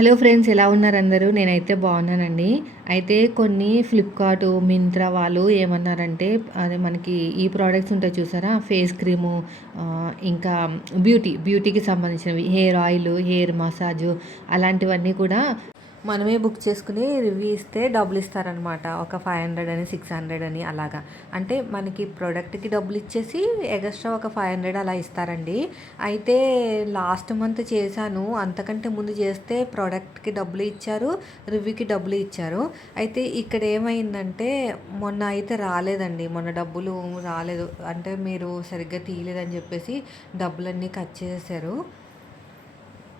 Hello friends, ఎలా ఉన్నారు అందరూ? నేనైతే బాగున్నానండి. అయితే కొన్ని ఫ్లిప్‌కార్ట్, మింత్రా వాళ్ళు ఏమన్నారంటే అదే మనకి ఈ ప్రొడక్ట్స్ ఉంటాయి చూసారా? ఫేస్ క్రీము, ఇంకా బ్యూటీకి సంబంధించినవి, హెయిర్ ఆయిల్, హెయిర్ మసాజు అలాంటివన్నీ కూడా మనమే బుక్ చేసుకుని రివ్యూ ఇస్తే డబ్బులు ఇస్తారనమాట. ఒక 500 అని, 600 అని అలాగా. అంటే మనకి ప్రోడక్ట్‌కి డబ్బులు ఇచ్చేసి ఎగస్ట్రా ఒక 500 అలా ఇస్తారండి. అయితే లాస్ట్ మంత్ చేశాను. అంతకంటే ముందు చేస్తే ప్రోడక్ట్‌కి డబ్బులు ఇచ్చారు, రివ్యూకి డబ్బులు ఇచ్చారు. అయితే ఇక్కడ ఏమైందంటే మొన్న అయితే రాలేదండి. మొన్న డబ్బులు రాలేదు. అంటే మీరు సరిగ్గా తీయలేదని చెప్పేసి డబ్బులన్నీ కట్ చేసేసారు.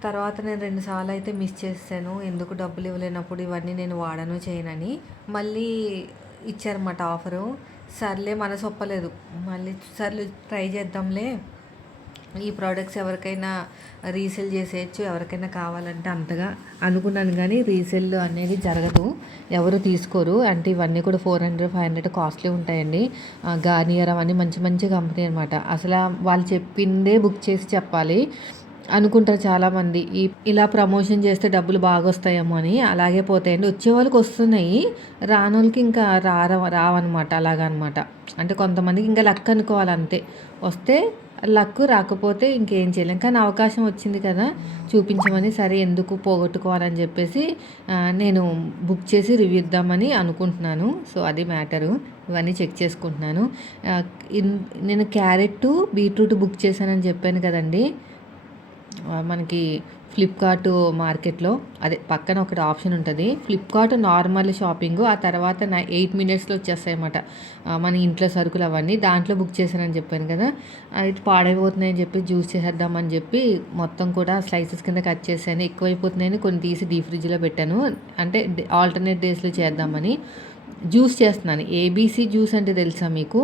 తర్వాత నేను 2 సార్లు అయితే మిస్ చేసేసాను. ఎందుకు డబ్బులు ఇవ్వలేనప్పుడు ఇవన్నీ నేను వాడను చేయనని. మళ్ళీ ఇచ్చారన్నమాట ఆఫరు. సర్లే మనసు ఒప్పలేదు. మళ్ళీ సర్లే ట్రై చేద్దాంలే. ఈ ప్రోడక్ట్స్ ఎవరికైనా రీసేల్ చేసేయచ్చు, ఎవరికైనా కావాలంటే అంతగా అనుకున్నాను. కానీ రీసేల్ అనేది జరగదు, ఎవరు తీసుకోరు. అంటే ఇవన్నీ కూడా 400, 500 కాస్ట్లీ ఉంటాయండి. గార్నియర్ అవన్నీ మంచి మంచి కంపెనీ అనమాట. అసలు వాళ్ళు చెప్పిందే బుక్ చేసి చెప్పాలి అనుకుంటారు చాలామంది. ఇలా ప్రమోషన్ చేస్తే డబ్బులు బాగా వస్తాయేమో అని. అలాగే పోతాయండి. వచ్చే వాళ్ళకి వస్తున్నాయి, రానోళ్ళకి ఇంకా రావన్నమాట. అలాగనమాట. అంటే కొంతమందికి ఇంకా లక్ అనుకోవాలి అంతే. వస్తే లక్, రాకపోతే ఇంకేం చేయలేం. కానీ అవకాశం వచ్చింది కదా చూపించమని, సరే ఎందుకు పోగొట్టుకోవాలని చెప్పేసి నేను బుక్ చేసి రివ్యూ ఇద్దామని అనుకుంటున్నాను. సో అది మ్యాటరు. ఇవన్నీ చెక్ చేసుకుంటున్నాను. నేను క్యారెట్, బీట్రూట్ బుక్ చేశానని చెప్పాను కదండి. మనకి ఫ్లిప్కార్ట్ మార్కెట్లో అదే పక్కన ఒకటి ఆప్షన్ ఉంటుంది. ఫ్లిప్కార్ట్ నార్మల్ షాపింగ్, ఆ తర్వాత 8 మినిట్స్లో వచ్చేస్తాయి అన్నమాట మన ఇంట్లో సరుకులు అవన్నీ. దాంట్లో బుక్ చేశానని చెప్పాను కదా, అయితే పాడైపోతున్నాయని చెప్పి జ్యూస్ చేసేద్దామని చెప్పి మొత్తం కూడా స్లైసెస్ కింద కట్ చేశాను. ఎక్కువైపోతున్నాయని కొన్ని తీసి డీప్ ఫ్రిడ్జ్లో పెట్టాను. అంటే ఆల్టర్నేట్ డేస్లో చేద్దామని జ్యూస్ చేస్తున్నాను. ఏబీసీ జ్యూస్ అంటే తెలుసా మీకు?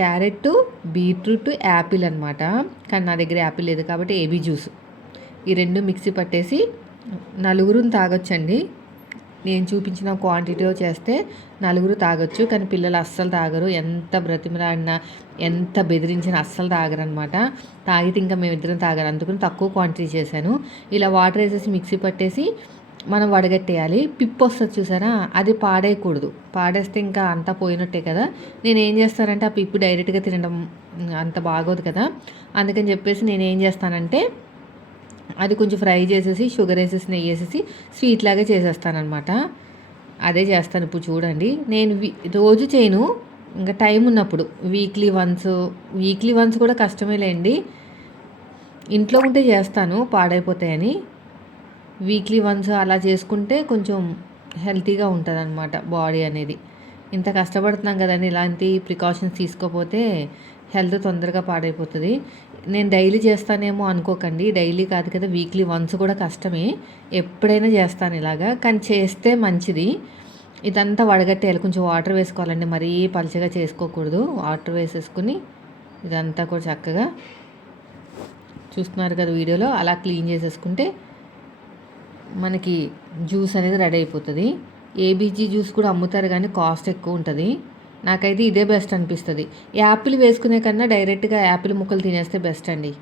క్యారెట్, బీట్రూట్, యాపిల్ అనమాట. కానీ నా దగ్గర యాపిల్ లేదు కాబట్టి ఏబీ జ్యూస్. ఈ రెండు మిక్సీ పట్టేసి నలుగురుని తాగొచ్చండి. నేను చూపించిన క్వాంటిటీలో చేస్తే నలుగురు తాగొచ్చు. కానీ పిల్లలు అస్సలు తాగరు. ఎంత బ్రతిమలాడినా, ఎంత బెదిరించినా అస్సలు తాగరనమాట. తాగితే ఇంకా మేమిద్దరం తాగరు. అందుకని తక్కువ క్వాంటిటీ చేశాను. ఇలా వాటర్ వేసేసి మిక్సీ పట్టేసి మనం వడగట్టేయాలి. పిప్పు వస్తుంది చూసారా, అది పాడేయకూడదు. పాడేస్తే ఇంకా అంతా పోయినట్టే కదా. నేను ఏం చేస్తానంటే ఆ పిప్పు డైరెక్ట్గా తినడం అంత బాగోదు కదా. అందుకని చెప్పేసి నేను ఏం చేస్తానంటే అది కొంచెం ఫ్రై చేసేసి షుగర్ వేసేసి నెయ్యి వేసేసి స్వీట్ లాగా చేసేస్తానమాట. అదే చేస్తాను ఇప్పుడు చూడండి. నేను రోజు చేయను, ఇంకా టైం ఉన్నప్పుడు వీక్లీ వన్స్ కూడా కష్టమేలేండి. ఇంట్లో ఉంటే చేస్తాను, పాడైపోతాయని. వీక్లీ వన్స్ అలా చేసుకుంటే కొంచెం హెల్తీగా ఉంటుంది అనమాట బాడీ అనేది. ఇంత కష్టపడుతున్నాం కదండి, ఇలాంటి ప్రికాషన్స్ తీసుకోకపోతే హెల్త్ తొందరగా పాడైపోతుంది. నేను డైలీ చేస్తానేమో అనుకోకండి, డైలీ కాదు కదా, వీక్లీ వన్స్ కూడా కష్టమే. ఎప్పుడైనా చేస్తాను ఇలాగా, కానీ చేస్తే మంచిది. ఇదంతా వడగట్టేయాలి. కొంచెం వాటర్ వేసుకోవాలండి, మరీ పలుచగా చేసుకోకూడదు. వాటర్ వేసేసుకుని ఇదంతా కూడా చక్కగా చూస్తున్నారు కదా వీడియోలో, అలా క్లీన్ చేసేసుకుంటే మనకి జ్యూస్ అనేది రెడీ అయిపోతుంది. ఏబీజీ జ్యూస్ కూడా అమ్ముతారు కానీ కాస్ట్ ఎక్కువ ఉంటుంది. నాకైతే ఇదే బెస్ట్ అనిపిస్తుంది. యాపిల్ వేసుకునే కన్నా డైరెక్ట్గా యాపిల్ ముక్కలు తినేస్తే బెస్ట్ అండి.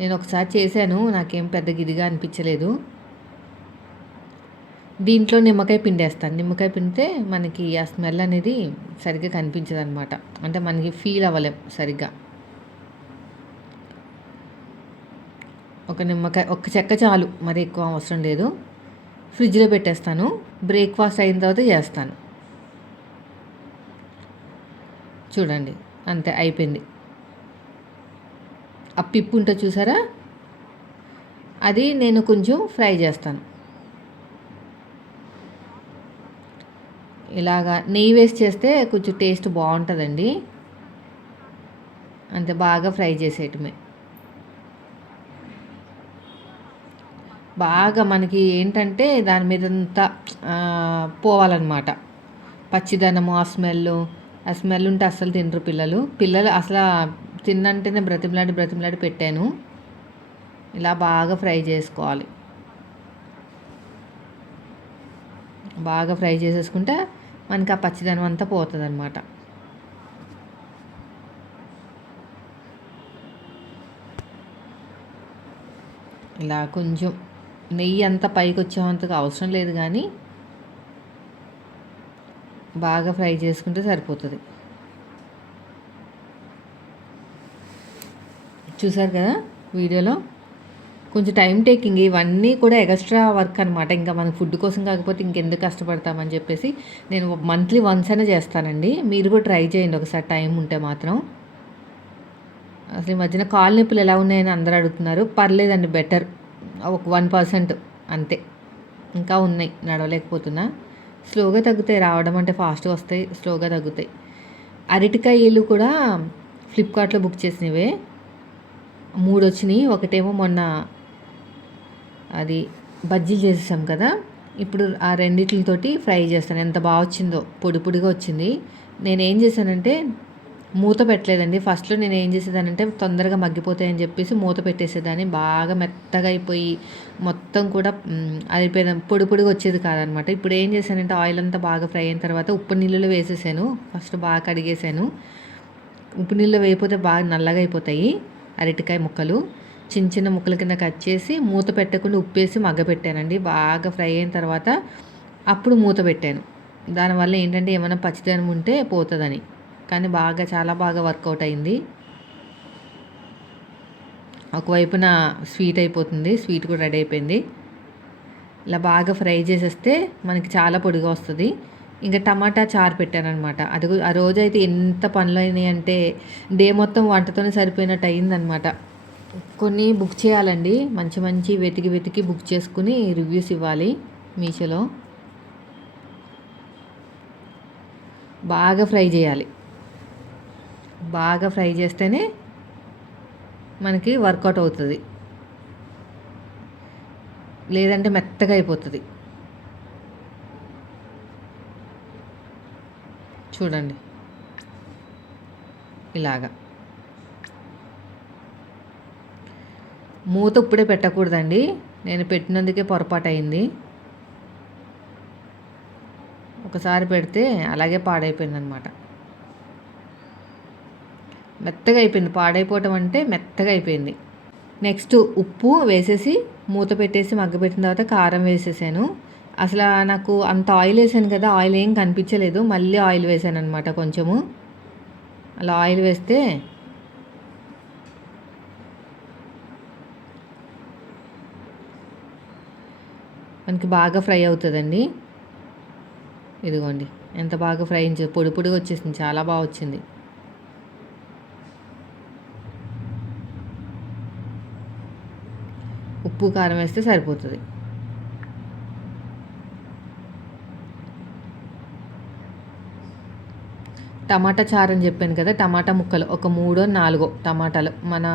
నేను ఒకసారి చేశాను, నాకేం పెద్ద గిదిగా అనిపించలేదు. దీంట్లో నిమ్మకాయ పిండేస్తాను. నిమ్మకాయ పిండితే మనకి ఆ స్మెల్ అనేది సరిగ్గా కనిపించదు అనమాట. అంటే మనకి ఫీల్ అవ్వలేం సరిగ్గా. ఒక చెక్క చాలు, మరి ఎక్కువ అవసరం లేదు. ఫ్రిడ్జ్లో పెట్టేస్తాను. బ్రేక్ఫాస్ట్ అయిన తర్వాత చేస్తాను. చూడండి, అంతే అయిపోయింది. ఆ పిప్పు ఉంటుంది చూసారా, అది నేను కొంచెం ఫ్రై చేస్తాను. ఇలాగా నెయ్యి వేసి చేస్తే కొంచెం టేస్ట్ బాగుంటుందండి. అంతే, బాగా ఫ్రై చేసేయటమే. బాగా మనకి ఏంటంటే దాని మీద అంతా పోవాలన్నమాట పచ్చిదనము. ఆ స్మెల్ ఉంటే అస్సలు తినరు పిల్లలు అసలు తిన్నంటేనే బ్రతిమలాడి పెట్టాను. ఇలా బాగా ఫ్రై చేసుకోవాలి. బాగా ఫ్రై చేసేసుకుంటే మనకి ఆ పచ్చిదనం అంతా పోతుంది అనమాట. ఇలా కొంచెం నెయ్యి అంతా పైకి వచ్చేంతగా అవసరం లేదు, కానీ బాగా ఫ్రై చేసుకుంటే సరిపోతుంది. చూసారు కదా వీడియోలో, కొంచెం టైం టేకింగ్. ఇవన్నీ కూడా ఎక్స్ట్రా వర్క్ అనమాట. ఇంకా మన ఫుడ్ కోసం కాకపోతే ఇంకెందుకు కష్టపడతామని చెప్పేసి నేను మంత్లీ వన్స్ అయినా చేస్తానండి. మీరు కూడా ట్రై చేయండి ఒకసారి టైం ఉంటే మాత్రం. అసలు ఈ మధ్యన కాళ్ళ నొప్పులు ఎలా ఉన్నాయని అందరూ అడుగుతున్నారు. పర్లేదండి, బెటర్. ఒక 1% అంతే. ఇంకా ఉన్నాయి, నడవలేకపోతున్నా. స్లోగా తగ్గుతాయి, రావడం అంటే ఫాస్ట్గా వస్తాయి, స్లోగా తగ్గుతాయి. అరటికాయలు కూడా ఫ్లిప్కార్ట్లో బుక్ చేసినవే 3 వచ్చినాయి. ఒకటేమో మొన్న అది బజ్జీలు చేసేసాం కదా, ఇప్పుడు ఆ రెండిట్లతోటి ఫ్రై చేస్తాను. ఎంత బాగా వచ్చిందో, పొడి పొడిగా వచ్చింది. నేనేం చేశానంటే మూత పెట్టలేదండి. ఫస్ట్లో నేను ఏం చేసేదానంటే తొందరగా మగ్గిపోతాయని చెప్పేసి మూత పెట్టేసేదాన్ని. బాగా మెత్తగా అయిపోయి మొత్తం కూడా అయిపోయిన పొడి పొడిగా వచ్చేది కాదనమాట. ఇప్పుడు ఏం చేశానంటే ఆయిల్ అంతా బాగా ఫ్రై అయిన తర్వాత ఉప్పు నీళ్ళలో వేసేసాను. ఫస్ట్ బాగా కడిగేసాను. ఉప్పు నీళ్ళలో వేయకపోతే బాగా నల్లగా అయిపోతాయి అరటికాయ ముక్కలు. చిన్న చిన్న ముక్కల కింద కట్ చేసి మూత పెట్టకుండా ఉప్పేసి మగ్గపెట్టానండి. బాగా ఫ్రై అయిన తర్వాత అప్పుడు మూత పెట్టాను. దానివల్ల ఏంటంటే ఏమైనా పచ్చిదనం ఉంటే పోతుందని. కానీ బాగా చాలా బాగా వర్కౌట్ అయింది. ఒకవైపున స్వీట్ అయిపోతుంది, స్వీట్ కూడా రెడీ అయిపోయింది. ఇలా బాగా ఫ్రై చేసేస్తే మనకి చాలా పొడిగా వస్తుంది. ఇంకా టమాటా చారు పెట్టానమాట. అది ఆ రోజైతే ఎంత పనులు అయినాయి అంటే డే మొత్తం వంటతోనే సరిపోయినట్టు అయిందనమాట. కొన్ని బుక్ చేయాలండి, మంచి మంచి వెతికి వెతికి బుక్ చేసుకుని రివ్యూస్ ఇవ్వాలి మీషోలో. బాగా ఫ్రై చేయాలి. బాగా ఫ్రై చేస్తేనే మనకి వర్కౌట్ అవుతుంది, లేదంటే మెత్తగా అయిపోతుంది. చూడండి ఇలాగా. మూత ఇప్పుడే పెట్టకూడదండి, నేను పెట్టినందుకే పొరపాటు అయింది. ఒకసారి పెడితే అలాగే పాడైపోయిందనమాట. మెత్తగా అయిపోయింది. పాడైపోవటం అంటే మెత్తగా అయిపోయింది. నెక్స్ట్ ఉప్పు వేసేసి మూత పెట్టేసి మగ్గబెట్టిన తర్వాత కారం వేసేసాను. అసలు నాకు అంత ఆయిల్ వేసాను కదా, ఆయిల్ ఏం కనిపించలేదు. మళ్ళీ ఆయిల్ వేసాను అనమాట కొంచెము. అలా ఆయిల్ వేస్తే మనకి బాగా ఫ్రై అవుతుందండి. ఇదిగోండి ఎంత బాగా ఫ్రై పొడి పొడిగా వచ్చేసింది, చాలా బాగా వచ్చింది. ఉప్పు కారం వేస్తే సరిపోతుంది. టమాటా చారు అని చెప్పాను కదా, టమాటా ముక్కలు ఒక 3-4 టమాటాలు మన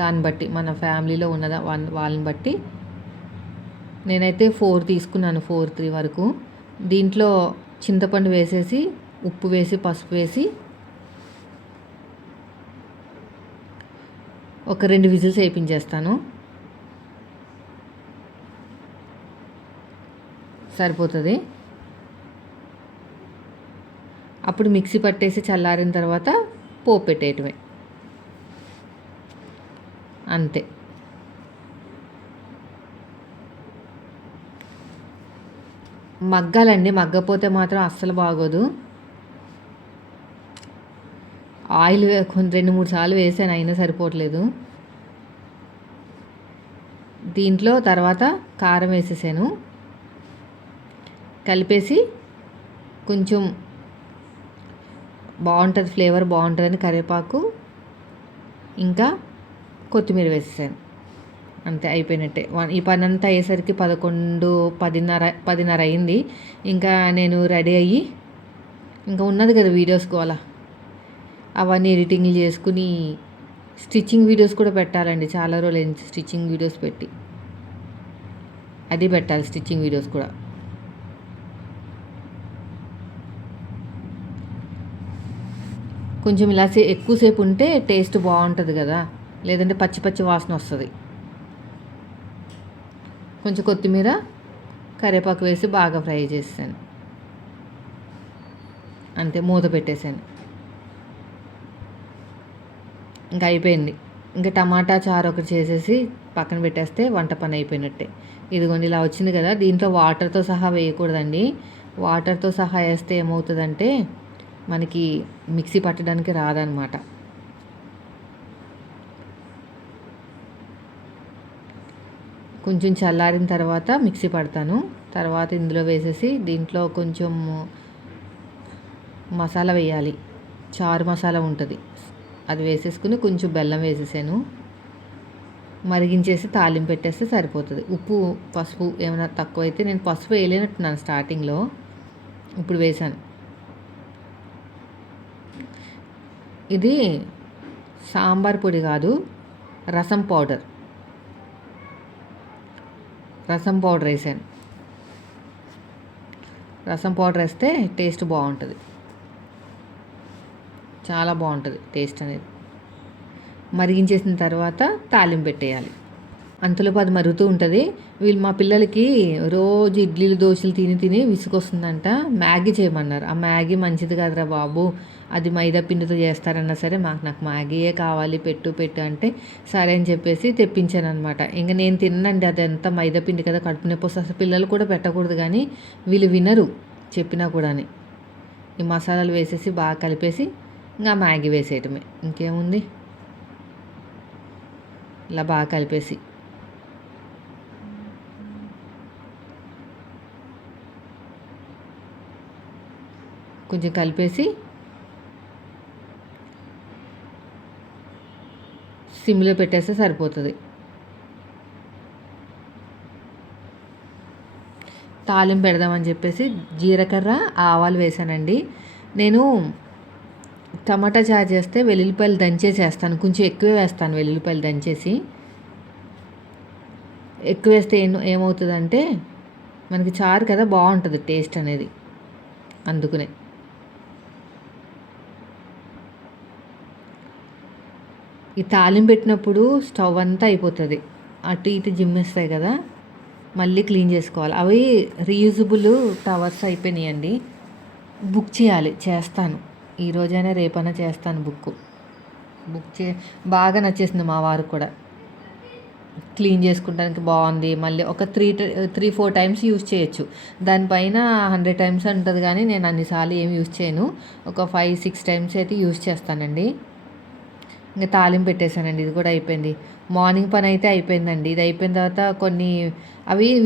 దాన్ని బట్టి, మన ఫ్యామిలీలో ఉన్నదా వాళ్ళని బట్టి. నేనైతే 4 తీసుకున్నాను, 4-3 వరకు. దీంట్లో చింతపండు వేసేసి ఉప్పు వేసి పసుపు వేసి ఒక 2 విజిల్స్ వేయించేస్తాను, సరిపోతుంది. అప్పుడు మిక్సీ పట్టేసి చల్లారిన తర్వాత పోపు పెట్టేయటమే, అంతే. మగ్గాలండి, మగ్గపోతే మాత్రం అస్సలు బాగోదు. ఆయిల్ 2-3 సార్లు వేసాను, అయినా సరిపోవట్లేదు. దీంట్లో తర్వాత కారం వేసేసాను, కలిపేసి కొంచెం బాగుంటుంది, ఫ్లేవర్ బాగుంటుందని కరివేపాకు ఇంకా కొత్తిమీర వేసేసాను, అంతే. అయిపోయినట్టే. ఈ పని అంతా అయ్యేసరికి 11-10 అయింది. ఇంకా నేను రెడీ అయ్యి, ఇంకా ఉన్నది కదా వీడియోస్ అలా, అవన్నీ ఎడిటింగ్లు చేసుకుని స్టిచ్చింగ్ వీడియోస్ కూడా పెట్టాలండి. చాలా రోజులు స్టిచ్చింగ్ వీడియోస్ పెట్టి, అది పెట్టాలి స్టిచ్చింగ్ వీడియోస్ కూడా. కొంచెం ఇలా ఎక్కువసేపు ఉంటే టేస్ట్ బాగుంటుంది కదా, లేదంటే పచ్చి పచ్చి వాసన వస్తుంది. కొంచెం కొత్తిమీర కరివేపాకు వేసి బాగా ఫ్రై చేసాను, అంతే. మూత పెట్టేశాను, ఇంకా అయిపోయింది. ఇంకా టమాటా చారు ఒకటి చేసేసి పక్కన పెట్టేస్తే వంట పని అయిపోయినట్టే. ఇదిగోండి ఇలా వచ్చింది కదా, దీంట్లో వాటర్తో సహా వేయకూడదండి. వాటర్తో సహా వేస్తే ఏమవుతుందంటే మనకి మిక్సీ పట్టడానికి రాదనమాట. కొంచెం చల్లారిన తర్వాత మిక్సీ పడతాను. తర్వాత ఇందులో వేసేసి దీంట్లో కొంచెం మసాలా వేయాలి. చారు మసాలా ఉంటుంది, అది వేసేసుకుని కొంచెం బెల్లం వేసేసాను. మరిగించేసి తాలింపు పెట్టేస్తే సరిపోతుంది. ఉప్పు పసుపు ఏమైనా తక్కువైతే, నేను పసుపు వేయలేనట్టున్నాను స్టార్టింగ్లో, ఇప్పుడు వేసాను. ఇది సాంబార్ పొడి కాదు, రసం పౌడర్. రసం పౌడర్ వేసాను. రసం పౌడర్ వేస్తే టేస్ట్ బాగుంటుంది, చాలా బాగుంటుంది టేస్ట్ అనేది. మరిగించేసిన తర్వాత తాలింపు పెట్టేయాలి. అంతలోపు అది మరుగుతూ ఉంటుంది. వీళ్ళు మా పిల్లలకి రోజు ఇడ్లీలు దోశలు తిని తిని విసుగొస్తుందంట. మ్యాగీ చేయమన్నారు. ఆ మ్యాగీ మంచిది కాదురా బాబు, అది మైదా పిండితో చేస్తారన్నా సరే నాకు మ్యాగీయే కావాలి, పెట్టు పెట్టు అంటే సరే అని చెప్పేసి తెప్పించాను అనమాట. ఇంకా నేను తిన్నండి, అది ఎంత మైదా పిండి కదా, కడుపు నొప్పి వస్తుంది. అసలు పిల్లలు కూడా పెట్టకూడదు, కానీ వీళ్ళు వినరు చెప్పినా కూడా. ఈ మసాలాలు వేసేసి బాగా కలిపేసి ఇంకా మ్యాగీ వేసేయటమే, ఇంకేముంది. ఇలా బాగా కలిపేసి కొంచెం కలిపేసి సిమ్లో పెట్టేస్తే సరిపోతుంది. తాలింపు పెడదామని చెప్పేసి జీలకర్ర ఆవాలు వేసానండి. నేను టమాటా చారు చేస్తే వెల్లుల్లిపాయలు దంచేసి వేస్తాను, కొంచెం ఎక్కువే వేస్తాను వెల్లుల్లిపాయలు దంచేసి. ఎక్కువ వేస్తే ఏమవుతుందంటే మనకి చారు కదా, బాగుంటుంది టేస్ట్ అనేది, అందుకునే. ఈ తాలింపు పెట్టినప్పుడు స్టవ్ అంతా అయిపోతుంది, అటు ఇటు జిమ్మేస్తాయి కదా, మళ్ళీ క్లీన్ చేసుకోవాలి. అవి రీయూజబుల్ టవర్స్ అయిపోయినాయండి. బుక్ చేస్తాను, ఈరోజైనా రేపైనా చేస్తాను బుక్ బాగా నచ్చేసింది మా వారికి కూడా. క్లీన్ చేసుకోవడానికి బాగుంది. మళ్ళీ ఒక 3-4 టైమ్స్ యూజ్ చేయొచ్చు. దానిపైన 100 టైమ్స్ ఉంటుంది, కానీ నేను అన్నిసార్లు ఏమి యూజ్ చేయను. ఒక 5-6 టైమ్స్ అయితే యూజ్ చేస్తానండి. ఇంకా తాలింపు పెట్టేశానండి, ఇది కూడా అయిపోయింది. మార్నింగ్ పని అయితే అయిపోయిందండి. ఇది అయిపోయిన తర్వాత కొన్ని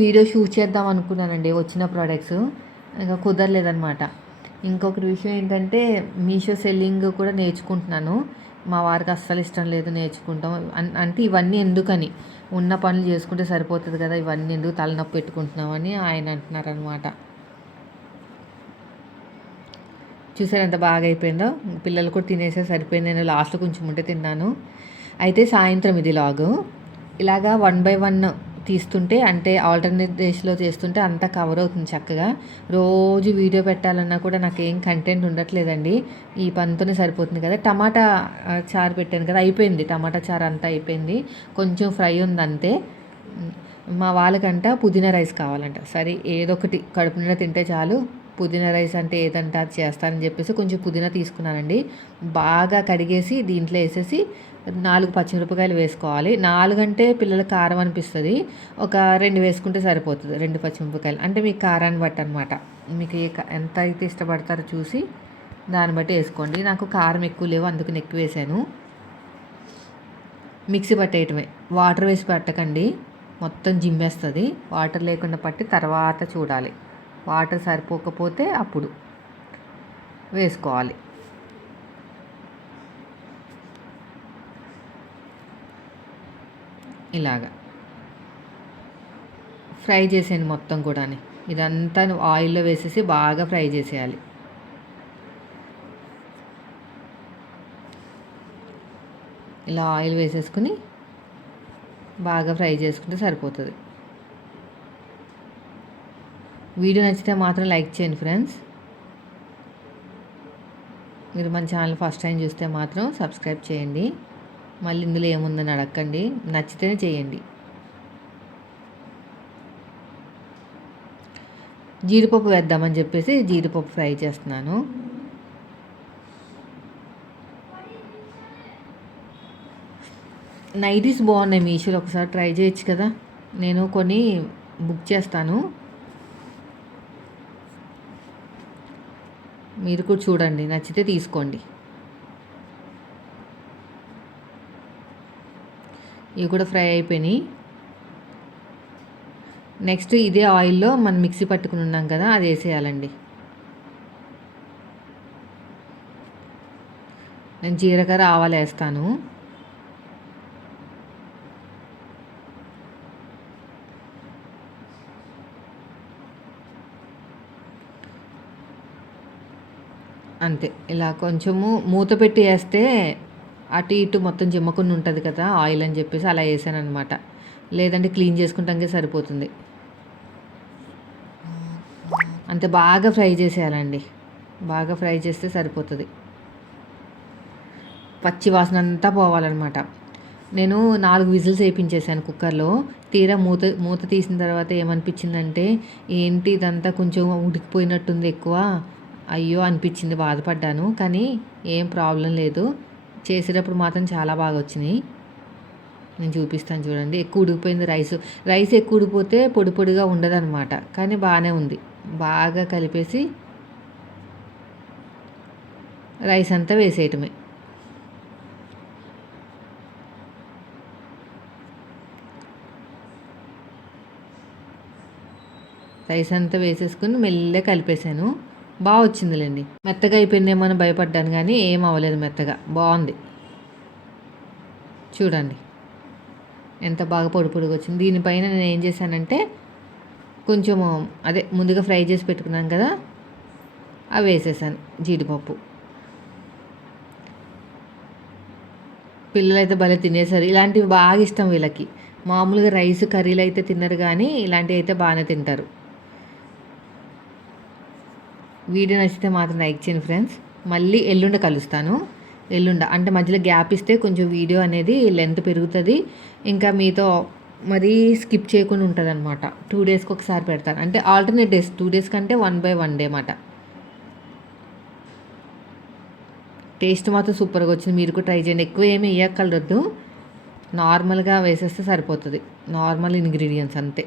వీడియో షూట్ చేద్దాం అనుకున్నానండి, వచ్చిన ప్రోడక్ట్స్ ఇంకా కుదరలేదనమాట. ఇంకొకటి విషయం ఏంటంటే మీషో సెల్లింగ్ కూడా నేర్చుకుంటున్నాను. మా వారికి అస్సలు ఇష్టం లేదు నేర్చుకుంటాం అంటే, ఇవన్నీ ఎందుకని, ఉన్న పనులు చేసుకుంటే సరిపోతుంది కదా, ఇవన్నీ ఎందుకు తలనొప్పి పెట్టుకుంటున్నామని ఆయన అంటున్నారనమాట. చూసారు ఎంత బాగా అయిపోయిందో. పిల్లలు కూడా తినేసే సరిపోయింది, నేను లాస్ట్లో కొంచెం ఉంటే తిన్నాను. అయితే సాయంత్రం ఇది లాగు ఇలాగా 1 by 1 తీస్తుంటే, అంటే ఆల్టర్నేట్ డేస్లో చేస్తుంటే అంతా కవర్ అవుతుంది చక్కగా. రోజు వీడియో పెట్టాలన్నా కూడా నాకేం కంటెంట్ ఉండట్లేదండి, ఈ పనితోనే సరిపోతుంది కదా. టమాటా చారు పెట్టాను కదా, అయిపోయింది. టమాటా చారు అంతా అయిపోయింది, కొంచెం ఫ్రై ఉంది అంతే. మా వాళ్ళకంట పుదీనా రైస్ కావాలంట. సరే ఏదో ఒకటి కడుపు నిండా తింటే చాలు, పుదీనా రైస్ అంటే ఏదంటే అది చేస్తానని చెప్పేసి కొంచెం పుదీనా తీసుకున్నానండి. బాగా కడిగేసి దీంట్లో వేసేసి 4 పచ్చిమిరపకాయలు వేసుకోవాలి. 4 అంటే పిల్లలకు కారం అనిపిస్తుంది, ఒక 2 వేసుకుంటే సరిపోతుంది. 2 పచ్చిమిరపకాయలు అంటే మీకు కారాన్ని బట్టి అనమాట, మీకు ఎంత అయితే ఇష్టపడతారో చూసి దాన్ని బట్టి వేసుకోండి. నాకు కారం ఎక్కువ లేవు, అందుకని ఎక్కువ వేసాను. మిక్సీ పట్టేయటమే, వాటర్ వేసి పట్టకండి, మొత్తం జిమ్మేస్తుంది. వాటర్ లేకుండా పట్టి తర్వాత చూడాలి, వాటర్ సరిపోకపోతే అప్పుడు వేసుకోవాలి. ఇలాగా ఫ్రై చేసేయండి మొత్తం కూడా. ఇదంతా ఆయిల్లో వేసేసి బాగా ఫ్రై చేసేయాలి. ఇలా ఆయిల్ వేసేసుకుని బాగా ఫ్రై చేసుకుంటే సరిపోతుంది. వీడియో నచ్చితే మాత్రం లైక్ చేయండి ఫ్రెండ్స్. మీరు మన ఛానల్ ఫస్ట్ టైం చూస్తే మాత్రం సబ్స్క్రైబ్ చేయండి. మళ్ళీ ఇందులో ఏముందని అడగండి, నచ్చితేనే చేయండి. జీడిపప్పు వేద్దామని చెప్పేసి జీడిపప్పు ఫ్రై చేస్తున్నాను. నైటీస్ బాగున్నాయి మీషోలో, ఒకసారి ట్రై చేయొచ్చు కదా. నేను కొన్ని బుక్ చేస్తాను. మీరు కూడా చూడండి, నచ్చితే తీసుకోండి. ఇవి కూడా ఫ్రై అయిపోయినాయి. నెక్స్ట్ ఇదే ఆయిల్లో మనం మిక్సీ పట్టుకుని ఉన్నాం కదా, అది వేసేయాలండి. నేను జీలకర్ర ఆవాలు వేస్తాను. అంతే, ఇలా కొంచెము మూత పెట్టి వేస్తే అటు ఇటు మొత్తం జిమ్మకుండా ఉంటుంది కదా ఆయిల్ అని చెప్పేసి అలా వేసాను అనమాట. లేదంటే క్లీన్ చేసుకుంటాకే సరిపోతుంది. అంతే, బాగా ఫ్రై చేసేయాలండి. బాగా ఫ్రై చేస్తే సరిపోతుంది. పచ్చి వాసన అంతా పోవాలన్నమాట. నేను 4 విజిల్స్ వేయించేసాను కుక్కర్లో. తీరా మూత మూత తీసిన తర్వాత ఏమనిపించిందంటే, ఏంటి ఇదంతా కొంచెం ఉడికిపోయినట్టుంది ఎక్కువ, అయ్యో అనిపించింది, బాధపడ్డాను. కానీ ఏం ప్రాబ్లం లేదు, చేసేటప్పుడు మాత్రం చాలా బాగా వచ్చినాయి. నేను చూపిస్తాను చూడండి. ఎక్కువ ఉడికిపోయింది రైస్ ఎక్కువ ఉడికిపోతే పొడి పొడిగా ఉండదన్నమాట. కానీ బాగానే ఉంది. బాగా కలిపేసి రైస్ అంతా వేసేయటమే. రైస్ అంతా వేసేసుకుని మెల్లగా కలిపేసాను. బాగా వచ్చిందిలేండి. మెత్తగా అయిపోయిందేమో అని భయపడ్డాను, కానీ ఏం అవ్వలేదు, మెత్తగా బాగుంది. చూడండి ఎంత బాగా పొడి పొడిగా వచ్చింది. దీనిపైన నేను ఏం చేశానంటే కొంచెము అదే ముందుగా ఫ్రై చేసి పెట్టుకున్నాను కదా, అవి వేసేసాను. జీడిపప్పు. పిల్లలైతే భలే తినేసారు. ఇలాంటివి బాగా ఇష్టం వీళ్ళకి. మామూలుగా రైస్ కర్రీలు అయితే తినరు, కానీ ఇలాంటివి అయితే బాగానే తింటారు. వీడియో నచ్చితే మాత్రం లైక్ చేయండి ఫ్రెండ్స్. మళ్ళీ ఎల్లుండి కలుస్తాను. ఎల్లుండ అంటే మధ్యలో గ్యాప్ ఇస్తే కొంచెం వీడియో అనేది లెంత్ పెరుగుతుంది. ఇంకా మీతో మరీ స్కిప్ చేయకుండా ఉంటుంది అనమాట. 2 డేస్కి ఒకసారి పెడతాను, అంటే ఆల్టర్నేట్ డేస్. 2 డేస్ కంటే 1 by 1 డే అన్నమాట. టేస్ట్ మాత్రం సూపర్గా వచ్చింది. మీరు కూడా ట్రై చేయండి. ఎక్కువ ఏమీ వేయక్కర్లేదు, నార్మల్గా వేసేస్తే సరిపోతుంది. నార్మల్ ఇంగ్రీడియంట్స్ అంతే.